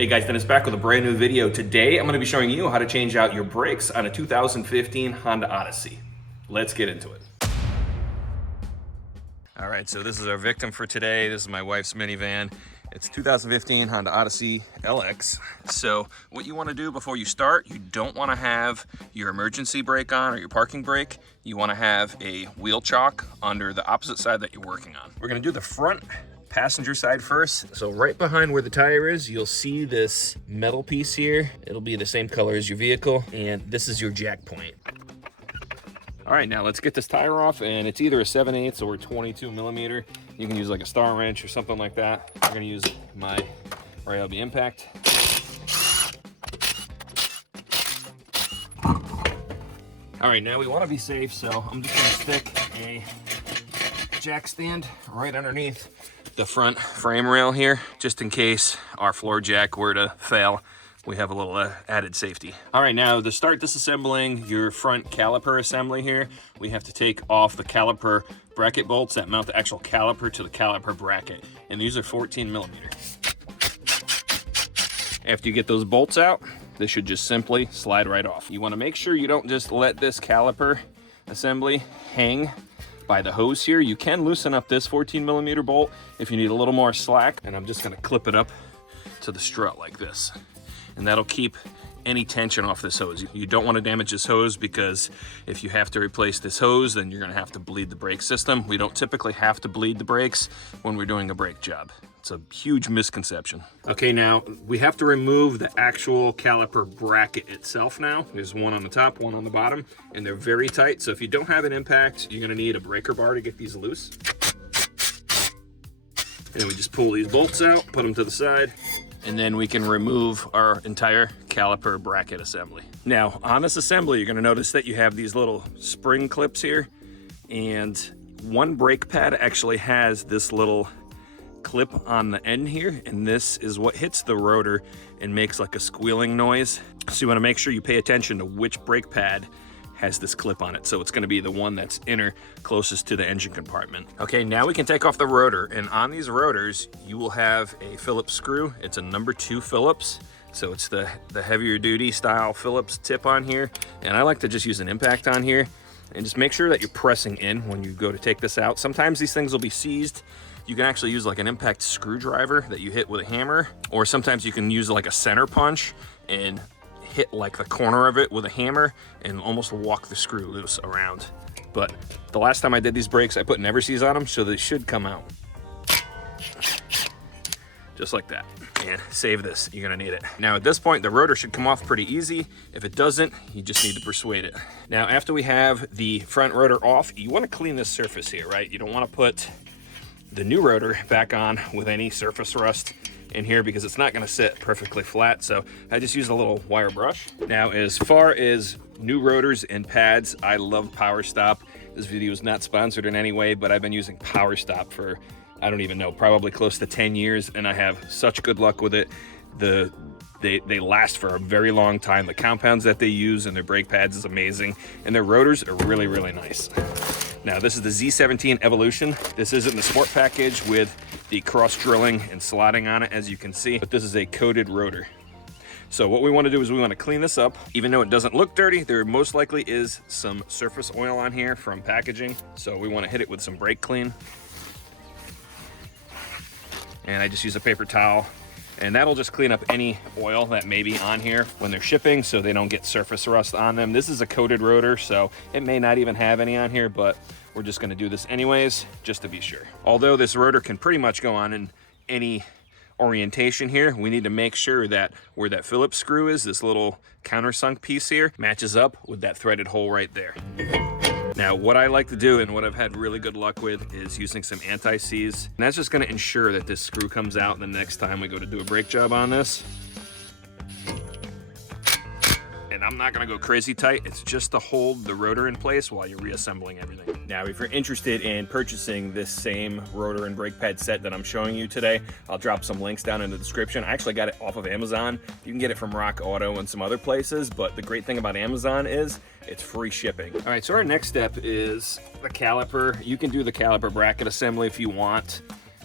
Hey guys, Dennis back with a brand new video. Today I'm going to be showing you how to change out your brakes on a 2015 Honda Odyssey. Let's get into it. All right, so this is our victim for today. This is my wife's minivan. It's 2015 Honda Odyssey LX. So what you want to do before you start, you don't want to have your emergency brake on or your parking brake. You want to have a wheel chock under the opposite side that you're working on. We're going to do the front passenger side first. So right behind where the tire is, you'll see this metal piece here. It'll be the same color as your vehicle, and this is your jack point. All right, now let's get this tire off, and it's either a 7/8 or 22 millimeter. You can use like a star wrench or something like that. I'm gonna use my Ryobi Impact. All right, now we wanna be safe, so I'm just gonna stick a jack stand right underneath the front frame rail here, just in case our floor jack were to fail. We have a little added safety. All right, now to start disassembling your front caliper assembly here, we have to take off the caliper bracket bolts that mount the actual caliper to the caliper bracket, and these are 14 millimeter. After you get those bolts out, this should just simply slide right off. You want to make sure you don't just let this caliper assembly hang by the hose here. You can loosen up this 14 millimeter bolt if you need a little more slack, and I'm just going to clip it up to the strut like this, and that'll keep any tension off this hose. You don't want to damage this hose, because if you have to replace this hose, then you're going to have to bleed the brake system. We don't typically have to bleed the brakes when we're doing a brake job. It's a huge misconception. Okay, now we have to remove the actual caliper bracket itself now. There's one on the top, one on the bottom, and they're very tight. So if you don't have an impact, you're gonna need a breaker bar to get these loose. And we just pull these bolts out, put them to the side, and then we can remove our entire caliper bracket assembly. Now, on this assembly, you're gonna notice that you have these little spring clips here, and one brake pad actually has this little clip on the end here, and this is what hits the rotor and makes like a squealing noise. So you want to make sure you pay attention to which brake pad has this clip on it. So it's going to be the one that's inner, closest to the engine compartment. Okay, now we can take off the rotor, and on these rotors you will have a Phillips screw. It's a number 2 Phillips, so it's the heavier duty style Phillips tip on here, and I like to just use an impact on here, and just make sure that you're pressing in when you go to take this out. Sometimes these things will be seized. You can actually use like an impact screwdriver that you hit with a hammer, or sometimes you can use like a center punch and hit like the corner of it with a hammer and almost walk the screw loose around. But the last time I did these brakes, I put never seize on them, so they should come out. Just like that. And save this, you're gonna need it. Now at this point, the rotor should come off pretty easy. If it doesn't, you just need to persuade it. Now after we have the front rotor off, you wanna clean this surface here, right? You don't wanna put the new rotor back on with any surface rust in here, because it's not going to sit perfectly flat. So I just used a little wire brush. Now, as far as new rotors and pads, I love Power Stop. This video is not sponsored in any way, but I've been using Power Stop for, I don't even know, probably close to 10 years, and I have such good luck with it. They last for a very long time. The compounds that they use in their brake pads is amazing, and their rotors are really, really nice. Now, this is the Z17 Evolution. This isn't the sport package with the cross drilling and slotting on it, as you can see, but this is a coated rotor. So what we want to do is we want to clean this up. Even though it doesn't look dirty, there most likely is some surface oil on here from packaging. So we want to hit it with some brake clean. And I just use a paper towel, and that'll just clean up any oil that may be on here when they're shipping, so they don't get surface rust on them. This is a coated rotor, so it may not even have any on here, but we're just gonna do this anyways, just to be sure. Although this rotor can pretty much go on in any orientation here, we need to make sure that where that Phillips screw is, this little countersunk piece here, matches up with that threaded hole right there. Now, what I like to do, and what I've had really good luck with, is using some anti-seize. And that's just gonna ensure that this screw comes out the next time we go to do a brake job on this. And I'm not gonna go crazy tight. It's just to hold the rotor in place while you're reassembling everything. Now, if you're interested in purchasing this same rotor and brake pad set that I'm showing you today, I'll drop some links down in the description. I actually got it off of Amazon. You can get it from Rock Auto and some other places, but the great thing about Amazon is it's free shipping. All right, so our next step is the caliper. You can do the caliper bracket assembly if you want.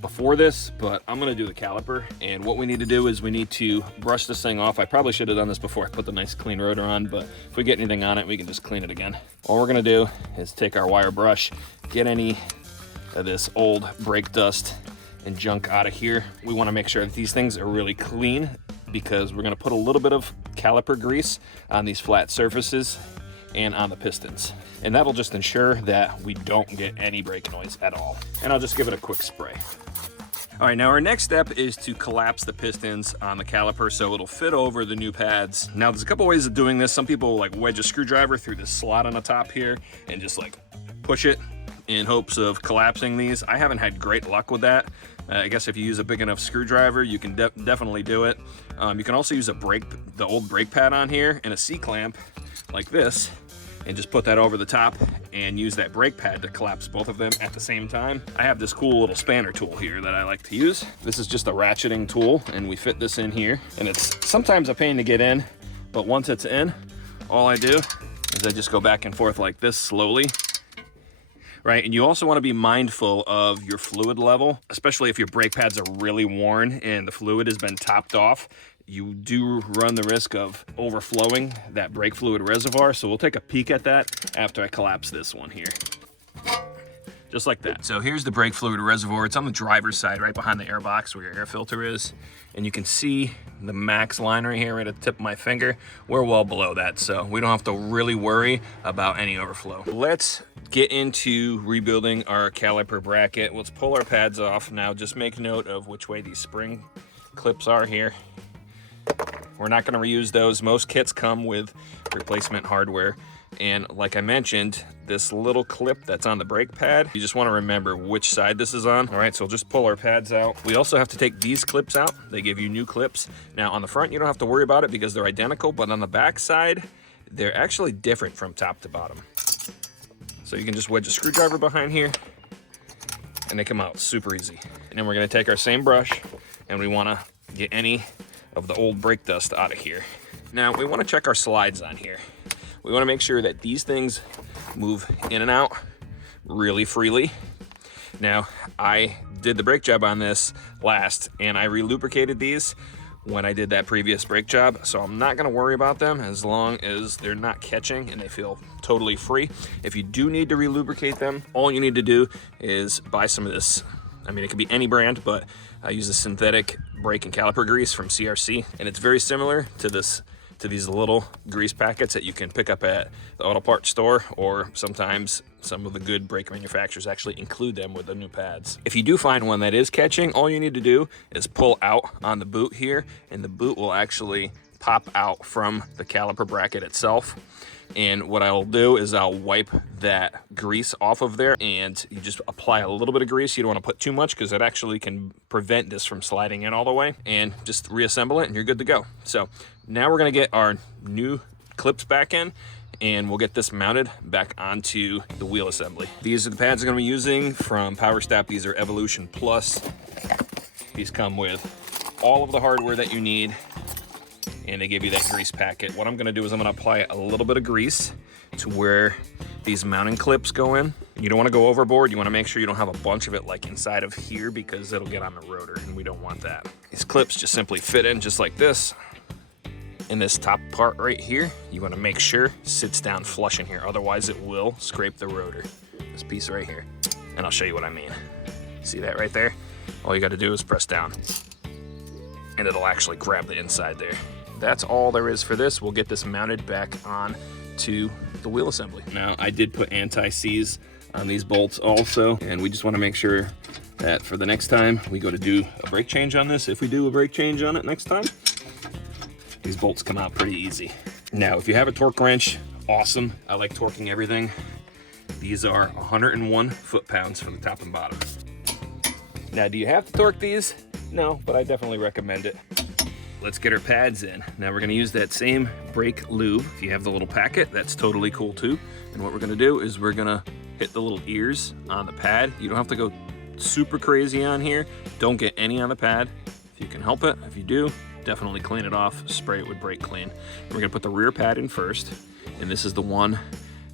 before this, but I'm gonna do the caliper. And what we need to do is we need to brush this thing off. I probably should have done this before I put the nice clean rotor on, but if we get anything on it, we can just clean it again. All we're gonna do is take our wire brush, get any of this old brake dust and junk out of here. We wanna make sure that these things are really clean because we're gonna put a little bit of caliper grease on these flat surfaces and on the pistons. And that'll just ensure that we don't get any brake noise at all. And I'll just give it a quick spray. All right, now our next step is to collapse the pistons on the caliper so it'll fit over the new pads. Now there's a couple ways of doing this. Some people like wedge a screwdriver through this slot on the top here and just like push it in hopes of collapsing these. I haven't had great luck with that. I guess if you use a big enough screwdriver, you can definitely do it. You can also use the old brake pad on here and a C-clamp like this, and just put that over the top and use that brake pad to collapse both of them at the same time. I have this cool little spanner tool here that I like to use. This is just a ratcheting tool, and we fit this in here. And it's sometimes a pain to get in, but once it's in, all I do is I just go back and forth like this slowly. Right, and you also want to be mindful of your fluid level, especially if your brake pads are really worn and the fluid has been topped off. You do run the risk of overflowing that brake fluid reservoir. So we'll take a peek at that after I collapse this one here. Just like that. So here's the brake fluid reservoir. It's on the driver's side, right behind the air box where your air filter is. And you can see the max line right here, right at the tip of my finger. We're well below that, so we don't have to really worry about any overflow. Let's get into rebuilding our caliper bracket. Let's pull our pads off. Now just make note of which way these spring clips are here. We're not going to reuse those. Most kits come with replacement hardware. And like I mentioned, this little clip that's on the brake pad, you just want to remember which side this is on. All right, so we'll just pull our pads out. We also have to take these clips out. They give you new clips. Now on the front, you don't have to worry about it because they're identical, but on the back side, they're actually different from top to bottom. So you can just wedge a screwdriver behind here and they come out super easy. And then we're going to take our same brush and we want to get any of the old brake dust out of here. Now we want to check our slides on here. We want to make sure that these things move in and out really freely. Now I did the brake job on this last and I re-lubricated these when I did that previous brake job, so I'm not going to worry about them as long as they're not catching and they feel totally free. If you do need to re-lubricate them, all you need to do is buy some of this. I mean, it could be any brand, but I use a synthetic brake and caliper grease from CRC, and it's very similar to these little grease packets that you can pick up at the auto parts store, or sometimes some of the good brake manufacturers actually include them with the new pads. If you do find one that is catching, all you need to do is pull out on the boot here, and the boot will actually pop out from the caliper bracket itself. And what I'll do is I'll wipe that grease off of there, and you just apply a little bit of grease. You don't want to put too much because it actually can prevent this from sliding in all the way, and just reassemble it and you're good to go. So now we're going to get our new clips back in and we'll get this mounted back onto the wheel assembly. These are the pads I'm going to be using from Power Stop. These are Evolution Plus. These come with all of the hardware that you need, and they give you that grease packet. What I'm gonna do is I'm gonna apply a little bit of grease to where these mounting clips go in. You don't wanna go overboard. You wanna make sure you don't have a bunch of it like inside of here because it'll get on the rotor and we don't want that. These clips just simply fit in just like this. In this top part right here, you wanna make sure sits down flush in here. Otherwise it will scrape the rotor. This piece right here. And I'll show you what I mean. See that right there? All you gotta do is press down and it'll actually grab the inside there. That's all there is for this. We'll get this mounted back on to the wheel assembly. Now, I did put anti-seize on these bolts also, and we just want to make sure that for the next time we go to do a brake change on this, if we do a brake change on it next time, these bolts come out pretty easy. Now, if you have a torque wrench, awesome. I like torquing everything. These are 101 foot-pounds from the top and bottom. Now, do you have to torque these? No, but I definitely recommend it. Let's get our pads in. Now we're gonna use that same brake lube. If you have the little packet, that's totally cool too. And what we're gonna do is we're gonna hit the little ears on the pad. You don't have to go super crazy on here. Don't get any on the pad if you can help it. If you do, definitely clean it off. Spray it with brake clean. We're gonna put the rear pad in first. And this is the one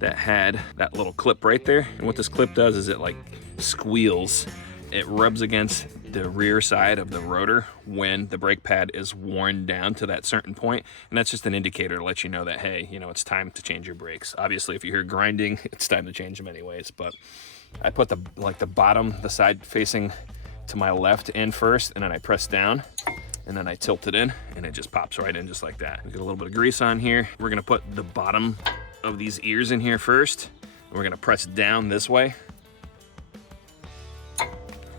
that had that little clip right there. And what this clip does is it like squeals it rubs against the rear side of the rotor when the brake pad is worn down to that certain point, and that's just an indicator to let you know that, hey, you know, it's time to change your brakes. Obviously, if you hear grinding, it's time to change them anyways. But I put the side facing to my left in first, and then I press down, and then I tilt it in, and it just pops right in just like that. We get a little bit of grease on here. We're gonna put the bottom of these ears in here first, and we're gonna press down this way,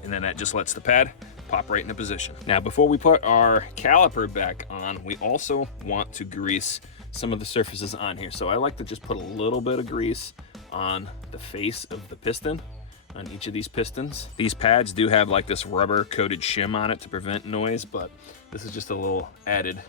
and then that just lets the pad pop right into position. Now, before we put our caliper back on, we also want to grease some of the surfaces on here. So I like to just put a little bit of grease on the face of the piston, on each of these pistons. These pads do have like this rubber coated shim on it to prevent noise, but this is just a little added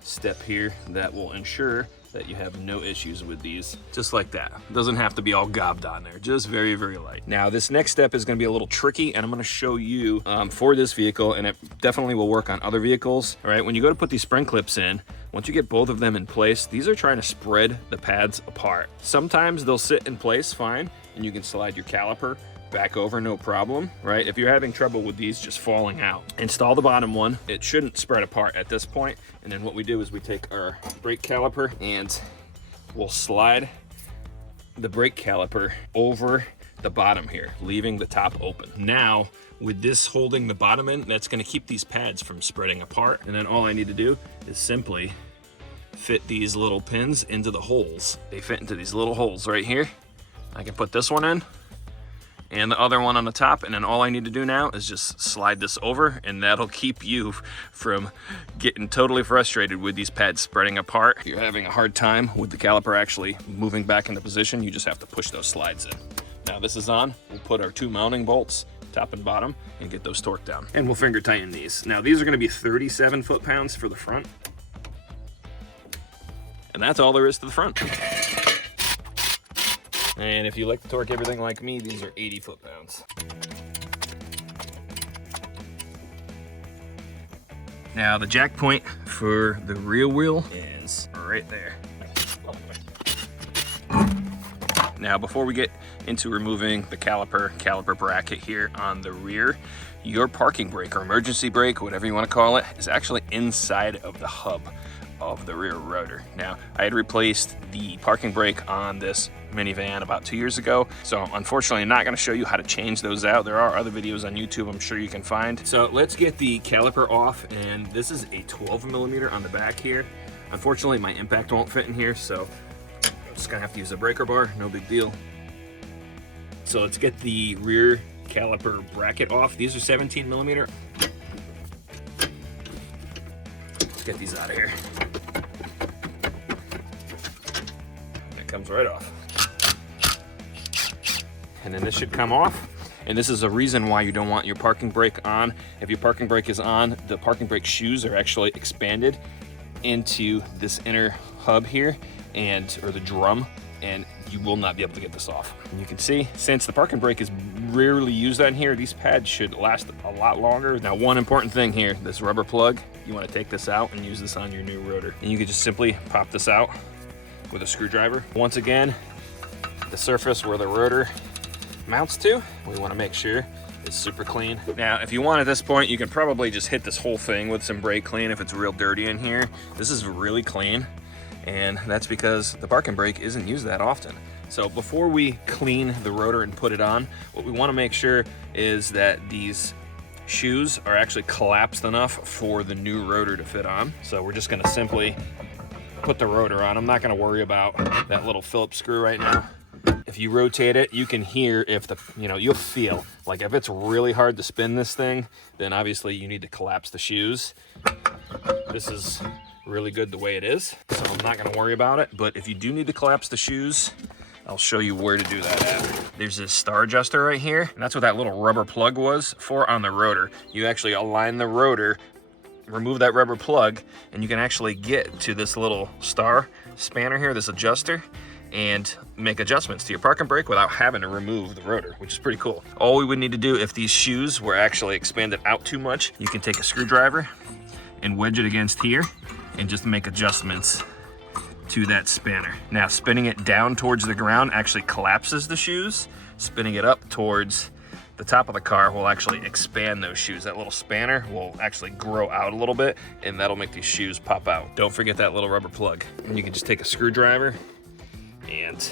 step here that will ensure that you have no issues with these, just like that. It doesn't have to be all gobbed on there, just very, very light. Now, this next step is gonna be a little tricky, and I'm gonna show you for this vehicle, and it definitely will work on other vehicles. All right, when you go to put these spring clips in, once you get both of them in place, these are trying to spread the pads apart. Sometimes they'll sit in place fine, and you can slide your caliper back over, no problem, right? If you're having trouble with these just falling out, install the bottom one. It shouldn't spread apart at this point. And then what we do is we take our brake caliper and we'll slide the brake caliper over the bottom here, leaving the top open. Now, with this holding the bottom in, that's gonna keep these pads from spreading apart. And then all I need to do is simply fit these little pins into the holes. They fit into these little holes right here. I can put this one in, and the other one on the top, and then all I need to do now is just slide this over, and that'll keep you from getting totally frustrated with these pads spreading apart. If you're having a hard time with the caliper actually moving back into position, you just have to push those slides in. Now this is on, we'll put our 2 mounting bolts, top and bottom, and get those torqued down. And we'll finger tighten these. Now these are gonna be 37 foot-pounds for the front. And that's all there is to the front. And if you like to torque everything like me, these are 80 foot-pounds. Now the jack point for the rear wheel is right there. Now before we get into removing the caliper bracket here on the rear, your parking brake or emergency brake, whatever you want to call it, is actually inside of the hub of the rear rotor. Now, I had replaced the parking brake on this minivan about 2 years ago, so unfortunately I'm not going to show you how to change those out. There are other videos on YouTube I'm sure you can find. So let's get the caliper off, and this is a 12mm on the back here. Unfortunately my impact won't fit in here, so I'm just gonna have to use a breaker bar, no big deal. So let's get the rear caliper bracket off. These are 17mm. Let's get these out of here. It comes right off. And then this should come off. And this is a reason why you don't want your parking brake on. If your parking brake is on, the parking brake shoes are actually expanded into this inner hub here, or the drum, and you will not be able to get this off. And you can see, since the parking brake is rarely used on here, these pads should last a lot longer. Now, one important thing here, this rubber plug, you want to take this out and use this on your new rotor. And you can just simply pop this out with a screwdriver. Once again, the surface where the rotor mounts to, we want to make sure it's super clean. Now, if you want at this point, you can probably just hit this whole thing with some brake clean if it's real dirty in here. This is really clean, and that's because the parking brake isn't used that often. So before we clean the rotor and put it on, what we want to make sure is that these shoes are actually collapsed enough for the new rotor to fit on. So we're just going to simply put the rotor on. I'm not going to worry about that little Phillips screw right now. If you rotate it, you can hear if you'll feel like if it's really hard to spin this thing, then obviously you need to collapse the shoes. This is really good the way it is, so I'm not going to worry about it. But if you do need to collapse the shoes, I'll show you where to do that at. There's this star adjuster right here, and that's what that little rubber plug was for on the rotor. You actually align the rotor, remove that rubber plug, and you can actually get to this little star spanner here, this adjuster, and make adjustments to your parking brake without having to remove the rotor, which is pretty cool. All we would need to do, if these shoes were actually expanded out too much, you can take a screwdriver and wedge it against here and just make adjustments to that spanner. Now, spinning it down towards the ground actually collapses the shoes. Spinning it up towards the top of the car will actually expand those shoes. That little spanner will actually grow out a little bit, and that'll make these shoes pop out. Don't forget that little rubber plug. And you can just take a screwdriver and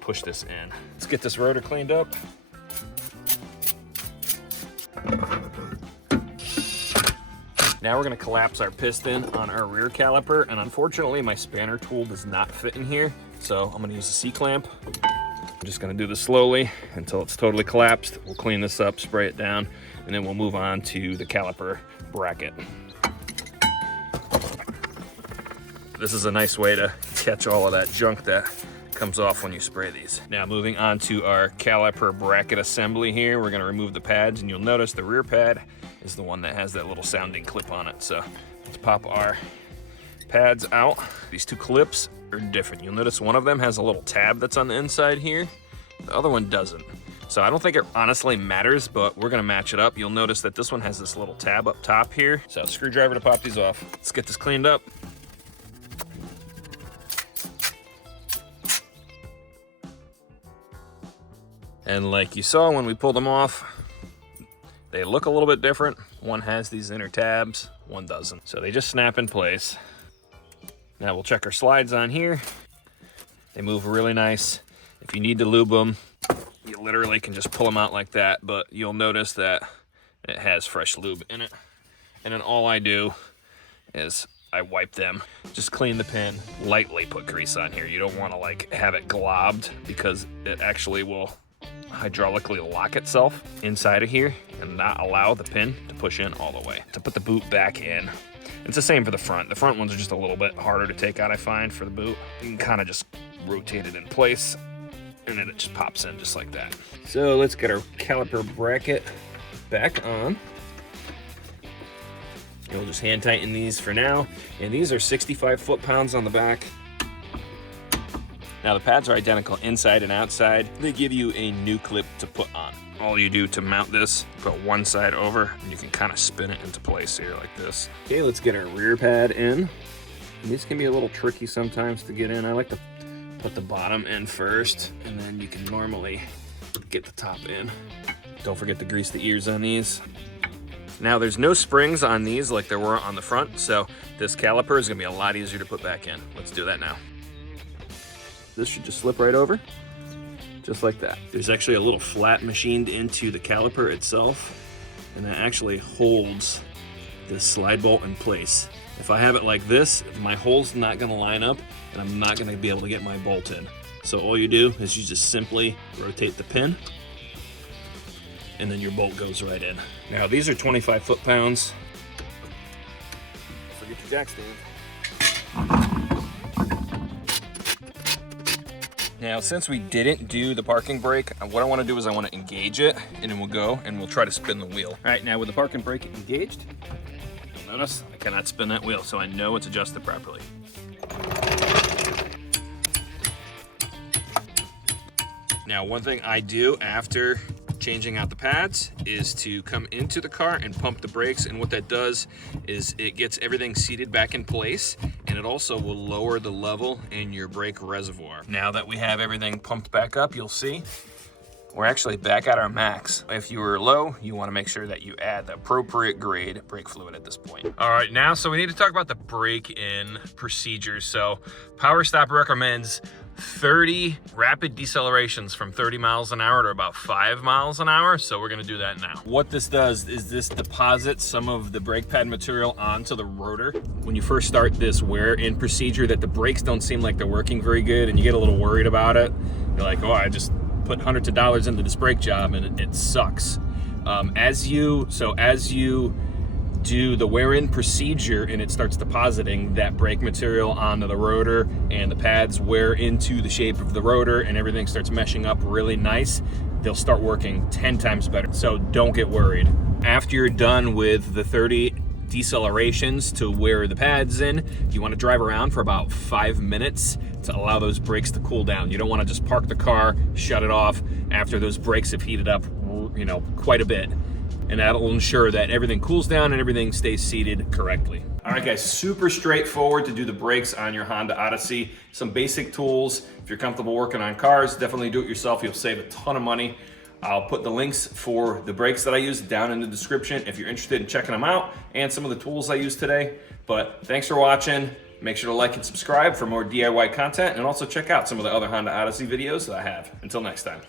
push this in. Let's get this rotor cleaned up. Now we're gonna collapse our piston on our rear caliper, and unfortunately my spanner tool does not fit in here, so I'm gonna use a C-clamp. I'm just gonna do this slowly until it's totally collapsed. We'll clean this up, spray it down, and then we'll move on to the caliper bracket. This is a nice way to catch all of that junk that comes off when you spray these. Now moving on to our caliper bracket assembly here, we're gonna remove the pads, and you'll notice the rear pad is the one that has that little sounding clip on it. So let's pop our pads out. These two clips are different. You'll notice one of them has a little tab that's on the inside here. The other one doesn't. So I don't think it honestly matters, but we're gonna match it up. You'll notice that this one has this little tab up top here. So screwdriver to pop these off. Let's get this cleaned up. And like you saw when we pulled them off, they look a little bit different. One has these inner tabs, one doesn't. So they just snap in place. Now we'll check our slides on here. They move really nice. If you need to lube them, you literally can just pull them out like that, but you'll notice that it has fresh lube in it. And then all I do is I wipe them, just clean the pin, lightly put grease on here. You don't wanna like have it globbed because it actually will hydraulically lock itself inside of here and not allow the pin to push in all the way. To put the boot back in, it's the same for the front. The front ones are just a little bit harder to take out, I find, for the boot. You can kind of just rotate it in place and then it just pops in just like that. So let's get our caliper bracket back on. And we'll just hand tighten these for now. And these are 65 foot-pounds on the back. Now the pads are identical inside and outside. They give you a new clip to put on. All you do to mount this, put one side over, and you can kind of spin it into place here like this. Okay, let's get our rear pad in. And these can be a little tricky sometimes to get in. I like to put the bottom in first, and then you can normally get the top in. Don't forget to grease the ears on these. Now there's no springs on these like there were on the front, so this caliper is gonna be a lot easier to put back in. Let's do that now. This should just slip right over, just like that. There's actually a little flat machined into the caliper itself, and that actually holds this slide bolt in place. If I have it like this, my hole's not gonna line up, and I'm not gonna be able to get my bolt in. So all you do is you just simply rotate the pin, and then your bolt goes right in. Now these are 25 foot-pounds. Forget your jack stand. Now, since we didn't do the parking brake, what I want to do is I want to engage it, and then we'll go and we'll try to spin the wheel. All right, now with the parking brake engaged, you'll notice I cannot spin that wheel, so I know it's adjusted properly. Now, one thing I do after changing out the pads is to come into the car and pump the brakes, and what that does is it gets everything seated back in place, and it also will lower the level in your brake reservoir. Now that we have everything pumped back up, you'll see we're actually back at our max. If you were low, you want to make sure that you add the appropriate grade brake fluid at this point. All right, now, so we need to talk about the break-in procedures. So Power Stop recommends 30 rapid decelerations from 30 miles an hour to about 5 miles an hour. So we're gonna do that now. What this does is this deposits some of the brake pad material onto the rotor. When you first start this wear-in procedure, that the brakes don't seem like they're working very good and you get a little worried about it. You're like, oh, I just put hundreds of dollars into this brake job and it sucks. As you do the wear-in procedure and it starts depositing that brake material onto the rotor and the pads wear into the shape of the rotor and everything starts meshing up really nice, they'll start working 10 times better. So don't get worried. After you're done with the 30 decelerations to wear the pads in, you want to drive around for about 5 minutes to allow those brakes to cool down. You don't want to just park the car, shut it off after those brakes have heated up, you know, quite a bit. And that'll ensure that everything cools down and everything stays seated correctly. All right, guys, super straightforward to do the brakes on your Honda Odyssey. Some basic tools. If you're comfortable working on cars, definitely do it yourself. You'll save a ton of money. I'll put the links for the brakes that I use down in the description if you're interested in checking them out and some of the tools I used today. But thanks for watching. Make sure to like and subscribe for more DIY content, and also check out some of the other Honda Odyssey videos that I have. Until next time.